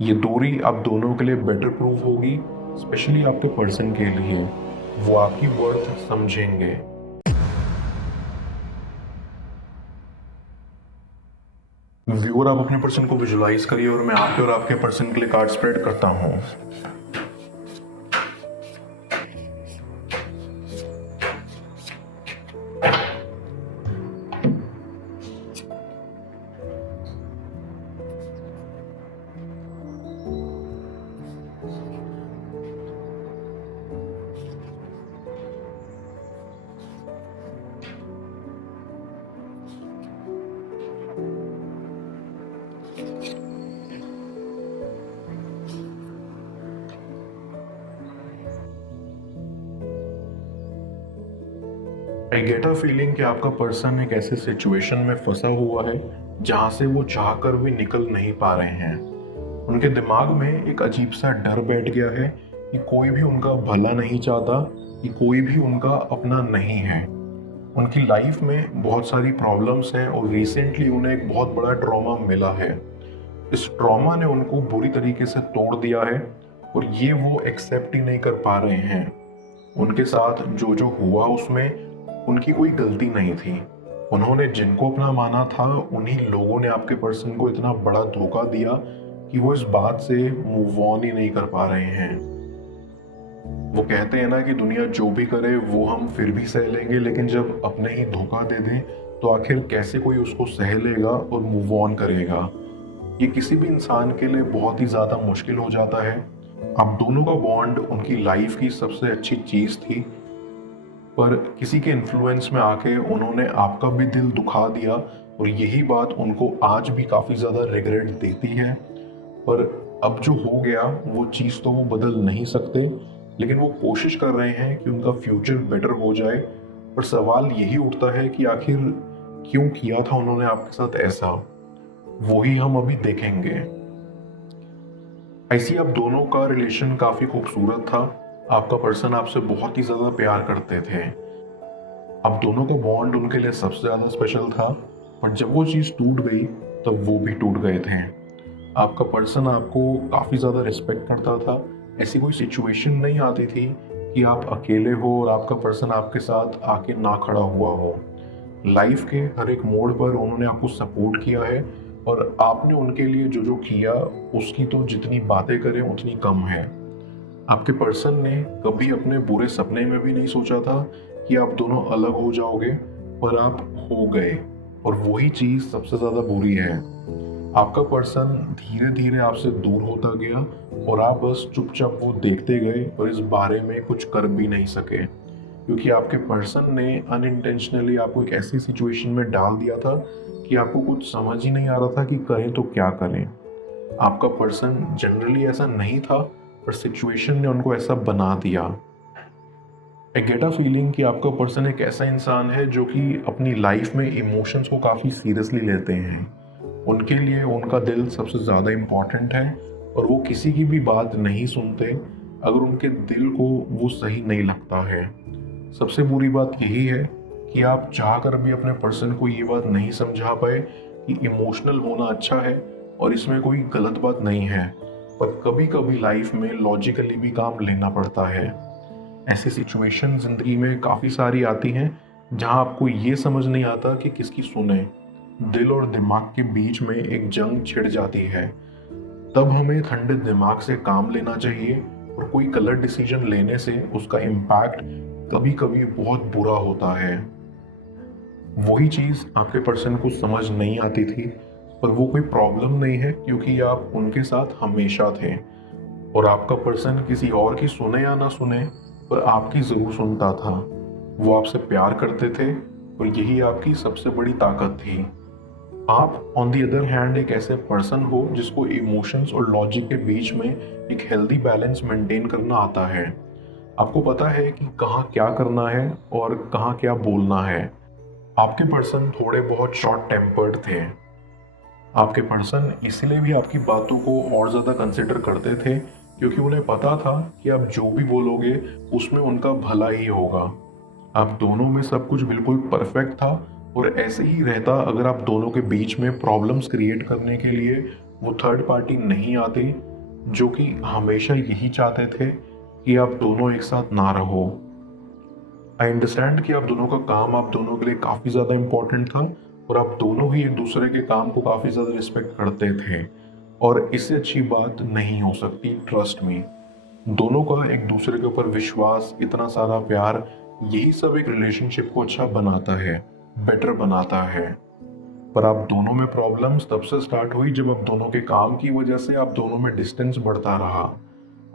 ये दूरी आप दोनों के लिए बेटर प्रूव होगी, स्पेशली आपके पर्सन के लिए। वो आपकी वर्थ समझेंगे। व्यूअर, आप अपने पर्सन को विजुलाइज करिए और मैं आपके और आपके पर्सन के लिए कार्ड स्प्रेड करता हूँ। आई गेट अ फीलिंग कि आपका पर्सन एक ऐसे सिचुएशन में फंसा हुआ है जहां से वो चाहकर भी निकल नहीं पा रहे हैं। उनके दिमाग में एक अजीब सा डर बैठ गया है कि कोई भी उनका भला नहीं चाहता, कि कोई भी उनका अपना नहीं है। उनकी लाइफ में बहुत सारी प्रॉब्लम्स हैं और रिसेंटली उन्हें एक बहुत बड़ा ट्रॉमा मिला है। इस ट्रॉमा ने उनको बुरी तरीके से तोड़ दिया है और ये वो एक्सेप्ट ही नहीं कर पा रहे हैं। उनके साथ जो जो हुआ उसमें उनकी कोई गलती नहीं थी। उन्होंने जिनको अपना माना था, उन्हीं लोगों ने आपके पर्सन को इतना बड़ा धोखा दिया कि वो इस बात से मूव ऑन ही नहीं कर पा रहे हैं। वो कहते हैं ना कि दुनिया जो भी करे वो हम फिर भी सह लेंगे, लेकिन जब अपने ही धोखा दे दें तो आखिर कैसे कोई उसको सह लेगा और मूव ऑन करेगा। ये किसी भी इंसान के लिए बहुत ही ज़्यादा मुश्किल हो जाता है। अब दोनों का बॉन्ड उनकी लाइफ की सबसे अच्छी चीज़ थी, पर किसी के इन्फ्लुएंस में आके उन्होंने आपका भी दिल दुखा दिया और यही बात उनको आज भी काफ़ी ज़्यादा रिग्रेट देती है। पर अब जो हो गया वो चीज़ तो वो बदल नहीं सकते, लेकिन वो कोशिश कर रहे हैं कि उनका फ्यूचर बेटर हो जाए। पर सवाल यही उठता है कि आखिर क्यों किया था उन्होंने आपके साथ ऐसा, वही हम अभी देखेंगे। ऐसी आप दोनों का रिलेशन काफ़ी खूबसूरत था। आपका पर्सन आपसे बहुत ही ज़्यादा प्यार करते थे। अब दोनों का बॉन्ड उनके लिए सबसे ज़्यादा स्पेशल था, पर जब वो चीज़ टूट गई तब वो भी टूट गए थे। आपका पर्सन आपको काफ़ी ज़्यादा रिस्पेक्ट करता था। ऐसी कोई सिचुएशन नहीं आती थी कि आप अकेले हो और आपका पर्सन आपके साथ आके ना खड़ा हुआ हो। लाइफ के हर एक मोड़ पर उन्होंने आपको सपोर्ट किया है और आपने उनके लिए जो जो किया उसकी तो जितनी बातें करें उतनी कम है। आपके पर्सन ने कभी अपने बुरे सपने में भी नहीं सोचा था कि आप दोनों अलग हो जाओगे, पर आप हो गए और वही चीज सबसे ज्यादा बुरी है। आपका पर्सन धीरे धीरे आपसे दूर होता गया और आप बस चुपचाप वो देखते गए और इस बारे में कुछ कर भी नहीं सके, क्योंकि आपके पर्सन ने अनइंटेंशनली आपको एक ऐसी सिचुएशन में डाल दिया था कि आपको कुछ समझ ही नहीं आ रहा था कि करें तो क्या करें। आपका पर्सन जनरली ऐसा नहीं था, पर सिचुएशन ने उनको ऐसा बना दिया। आई गेट अ फीलिंग कि आपका पर्सन एक ऐसा इंसान है जो कि अपनी लाइफ में इमोशंस को काफ़ी सीरियसली लेते हैं। उनके लिए उनका दिल सबसे ज़्यादा इम्पॉर्टेंट है और वो किसी की भी बात नहीं सुनते अगर उनके दिल को वो सही नहीं लगता है। सबसे बुरी बात यही है कि आप चाह कर भी अपने पर्सन को ये बात नहीं समझा पाए कि इमोशनल होना अच्छा है और इसमें कोई गलत बात नहीं है, पर कभी कभी लाइफ में लॉजिकली भी काम लेना पड़ता है। ऐसी सिचुएशन जिंदगी में काफ़ी सारी आती हैं जहां आपको ये समझ नहीं आता कि किसकी सुने। दिल और दिमाग के बीच में एक जंग छिड़ जाती है। तब हमें ठंडे दिमाग से काम लेना चाहिए और कोई गलत डिसीजन लेने से उसका इम्पैक्ट कभी कभी बहुत बुरा होता है। वही चीज़ आपके पर्सन को समझ नहीं आती थी, पर वो कोई प्रॉब्लम नहीं है क्योंकि आप उनके साथ हमेशा थे और आपका पर्सन किसी और की सुने या ना सुने, पर आपकी ज़रूर सुनता था। वो आपसे प्यार करते थे और यही आपकी सबसे बड़ी ताकत थी। आप ऑन दी अदर हैंड एक ऐसे पर्सन हो जिसको इमोशंस और लॉजिक के बीच में एक हेल्दी बैलेंस मेंटेन करना आता है। आपको पता है कि कहाँ क्या करना है और कहाँ क्या बोलना है। आपके पर्सन थोड़े बहुत शॉर्ट टेम्पर्ड थे। आपके पर्सन इसलिए भी आपकी बातों को और ज़्यादा कंसिडर करते थे क्योंकि उन्हें पता था कि आप जो भी बोलोगे उसमें उनका भला ही होगा। आप दोनों में सब कुछ बिल्कुल परफेक्ट था और ऐसे ही रहता अगर आप दोनों के बीच में प्रॉब्लम्स क्रिएट करने के लिए वो थर्ड पार्टी नहीं आते, जो कि हमेशा यही चाहते थे कि आप दोनों एक साथ ना रहो। आई अंडरस्टैंड कि आप दोनों का काम आप दोनों के लिए काफ़ी ज़्यादा इम्पोर्टेंट था और आप दोनों ही एक दूसरे के काम को काफ़ी ज़्यादा रिस्पेक्ट करते थे, और इससे अच्छी बात नहीं हो सकती, ट्रस्ट मी। दोनों का एक दूसरे के ऊपर विश्वास, इतना सारा प्यार, यही सब एक रिलेशनशिप को अच्छा बनाता है, बेटर बनाता है। पर आप दोनों में प्रॉब्लम्स तब से स्टार्ट हुई जब आप दोनों के काम की वजह से आप दोनों में डिस्टेंस बढ़ता रहा।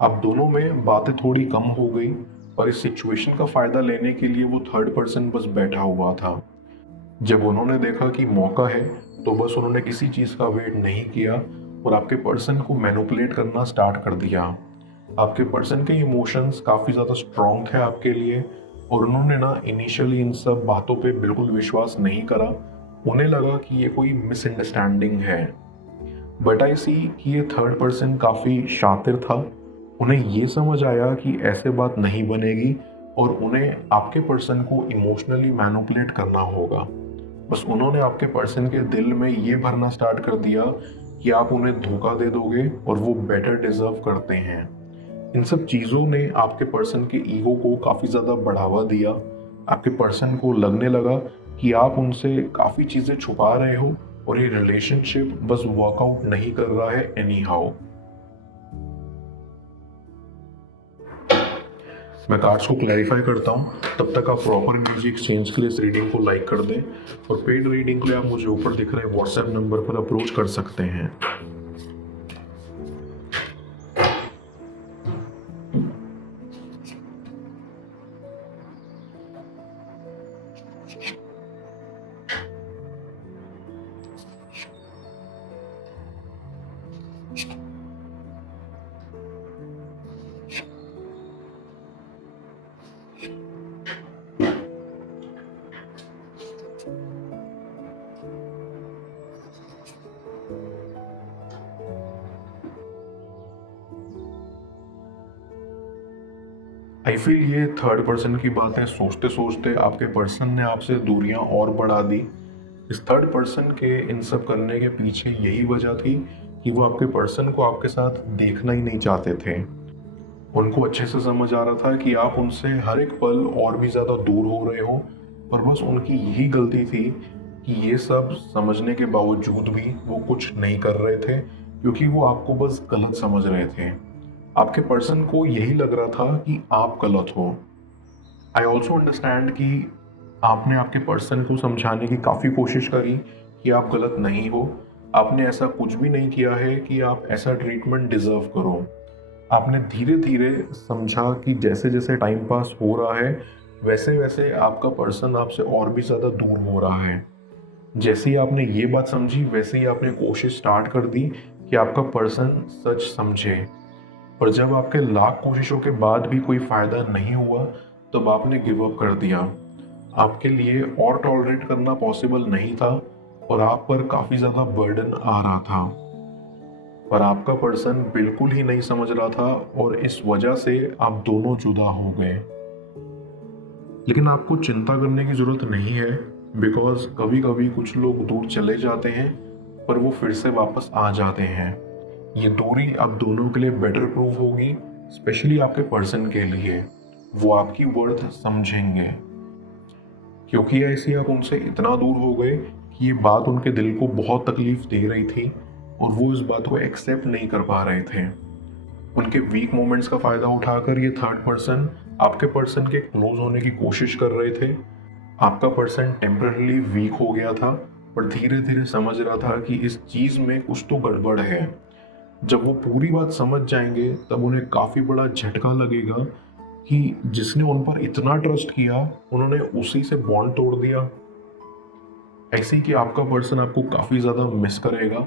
आप दोनों में बातें थोड़ी कम हो गई, और इस सिचुएशन का फायदा लेने के लिए वो थर्ड पर्सन बस बैठा हुआ था। जब उन्होंने देखा कि मौका है, तो बस उन्होंने किसी चीज़ का वेट नहीं किया और आपके पर्सन को मैनिपुलेट करना स्टार्ट कर दिया। आपके पर्सन के इमोशंस काफ़ी ज़्यादा स्ट्रॉन्ग थे आपके लिए, और उन्होंने ना इनिशियली इन सब बातों पे बिल्कुल विश्वास नहीं करा। उन्हें लगा कि ये कोई मिसअंडरस्टैंडिंग है। बट आई सी कि ये थर्ड पर्सन काफ़ी शातिर था। उन्हें ये समझ आया कि ऐसे बात नहीं बनेगी, और उन्हें आपके पर्सन को इमोशनली मैनिपुलेट करना होगा। बस उन्होंने आपके पर्सन के दिल में ये भरना स्टार्ट कर दिया कि आप उन्हें धोखा दे दोगे और वो बेटर डिजर्व करते हैं। इन सब चीज़ों ने आपके पर्सन के ईगो को काफ़ी ज़्यादा बढ़ावा दिया। आपके पर्सन को लगने लगा कि आप उनसे काफ़ी चीज़ें छुपा रहे हो और ये रिलेशनशिप बस वर्कआउट नहीं कर रहा है एनी हाउ। मैं कार्ड्स को क्लैरिफाई करता हूँ, तब तक आप प्रॉपर एनर्जी एक्सचेंज के लिए इस रीडिंग को लाइक कर दें, और पेड रीडिंग के लिए आप मुझे ऊपर दिख रहे व्हाट्सएप नंबर पर अप्रोच कर सकते हैं। आई फील ये थर्ड पर्सन की बातें सोचते सोचते आपके पर्सन ने आपसे दूरियां और बढ़ा दी। इस थर्ड पर्सन के इन सब करने के पीछे यही वजह थी कि वो आपके पर्सन को आपके साथ देखना ही नहीं चाहते थे। उनको अच्छे से समझ आ रहा था कि आप उनसे हर एक पल और भी ज़्यादा दूर हो रहे हो, पर बस उनकी यही गलती थी कि ये सब समझने के बावजूद भी वो कुछ नहीं कर रहे थे, क्योंकि वो आपको बस गलत समझ रहे थे। आपके पर्सन को यही लग रहा था कि आप गलत हो। आई ऑल्सो अंडरस्टैंड कि आपने आपके पर्सन को समझाने की काफ़ी कोशिश करी कि आप गलत नहीं हो। आपने ऐसा कुछ भी नहीं किया है कि आप ऐसा ट्रीटमेंट डिजर्व करो। आपने धीरे धीरे समझा कि जैसे जैसे टाइम पास हो रहा है, वैसे वैसे आपका पर्सन आपसे और भी ज़्यादा दूर हो रहा है। जैसे ही आपने ये बात समझी, वैसे ही आपने कोशिश स्टार्ट कर दी कि आपका पर्सन सच समझे। पर जब आपके लाख कोशिशों के बाद भी कोई फ़ायदा नहीं हुआ, तब आपने गिव अप कर दिया। आपके लिए और टॉलरेट करना पॉसिबल नहीं था, और आप पर काफ़ी ज़्यादा बर्डन आ रहा था। पर आपका पर्सन बिल्कुल ही नहीं समझ रहा था, और इस वजह से आप दोनों जुदा हो गए। लेकिन आपको चिंता करने की ज़रूरत नहीं है, बिकॉज कभी कभी कुछ लोग दूर चले जाते हैं, पर वो फिर से वापस आ जाते हैं। ये दूरी आप दोनों के लिए बेटर प्रूव होगी, स्पेशली आपके पर्सन के लिए। वो आपकी वर्थ समझेंगे, क्योंकि ऐसे आप उनसे इतना दूर हो गए कि ये बात उनके दिल को बहुत तकलीफ दे रही थी, और वो इस बात को एक्सेप्ट नहीं कर पा रहे थे। उनके वीक मोमेंट्स का फ़ायदा उठाकर ये थर्ड पर्सन आपके पर्सन के क्लोज होने की कोशिश कर रहे थे। आपका पर्सन टेम्पररीली वीक हो गया था, पर धीरे धीरे समझ रहा था कि इस चीज़ में कुछ तो गड़बड़ है। जब वो पूरी बात समझ जाएंगे, तब उन्हें काफ़ी बड़ा झटका लगेगा कि जिसने उन पर इतना ट्रस्ट किया, उन्होंने उसी से बॉन्ड तोड़ दिया। ऐसे ही कि आपका पर्सन आपको काफ़ी ज़्यादा मिस करेगा।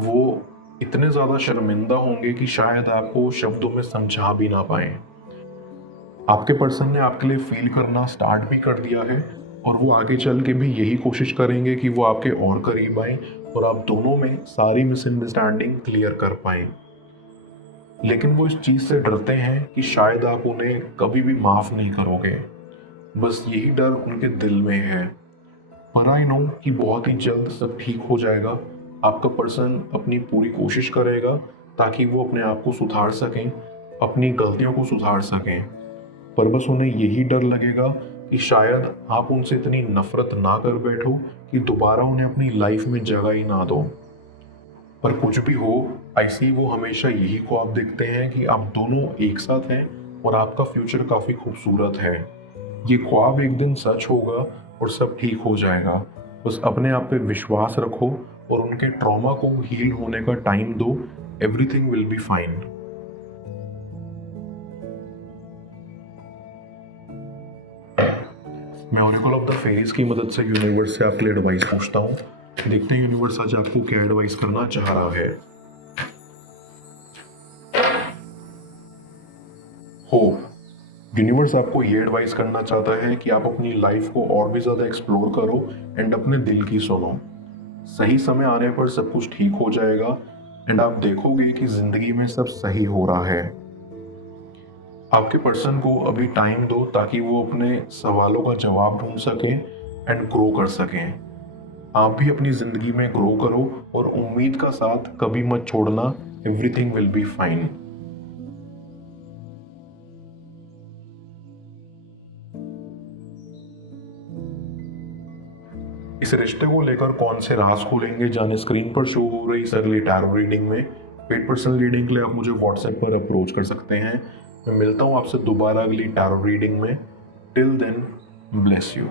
वो इतने ज़्यादा शर्मिंदा होंगे कि शायद आपको शब्दों में समझा भी ना पाए। आपके पर्सन ने आपके लिए फील करना स्टार्ट भी कर दिया है, और वो आगे चल के भी यही कोशिश करेंगे कि वो आपके और करीब आए और आप दोनों में सारी मिसअंडरस्टैंडिंग क्लियर कर पाएं। लेकिन वो इस चीज़ से डरते हैं कि शायद आप उन्हें कभी भी माफ़ नहीं करोगे। बस यही डर उनके दिल में है। पर आई नो कि बहुत ही जल्द सब ठीक हो जाएगा। आपका पर्सन अपनी पूरी कोशिश करेगा ताकि वो अपने आप को सुधार सकें, अपनी गलतियों को सुधार सकें, पर बस उन्हें यही डर लगेगा कि शायद आप उनसे इतनी नफरत ना कर बैठो कि दोबारा उन्हें अपनी लाइफ में जगह ही ना दो। पर कुछ भी हो, ऐसे ही वो हमेशा यही ख्वाब देखते हैं कि आप दोनों एक साथ हैं और आपका फ्यूचर काफ़ी खूबसूरत है। ये ख्वाब एक दिन सच होगा और सब ठीक हो जाएगा। बस अपने आप पे विश्वास रखो और उनके ट्रॉमा को हील होने का टाइम दो। Everything will be fine. मैं ओरेकल ऑफ द फेरीज की मदद से यूनिवर्स से आपके लिए एडवाइस पूछता हूँ। देखते हैं यूनिवर्स आज आपको क्या एडवाइस करना चाह रहा है। होप। यूनिवर्स आपको ये एडवाइस करना चाहता है कि आप अपनी लाइफ को और भी ज़्यादा एक्सप्लोर करो एंड अपने दिल की सुनो। सही समय आने पर सब कुछ ठीक हो जाएगा एंड आप देखोगे कि ज़िंदगी में सब सही हो रहा है। आपके पर्सन को अभी टाइम दो ताकि वो अपने सवालों का जवाब ढूंढ सकें एंड ग्रो कर सकें। आप भी अपनी ज़िंदगी में ग्रो करो और उम्मीद का साथ कभी मत छोड़ना। Everything will be fine. इस रिश्ते को लेकर कौन से राज खोलेंगे जाने स्क्रीन पर शो हो रही इस अगली टैरो रीडिंग में। पेड पर्सनल रीडिंग के लिए आप मुझे व्हाट्सएप पर अप्रोच कर सकते हैं। मैं मिलता हूँ आपसे दोबारा अगली टैरो रीडिंग में। Till then, bless you.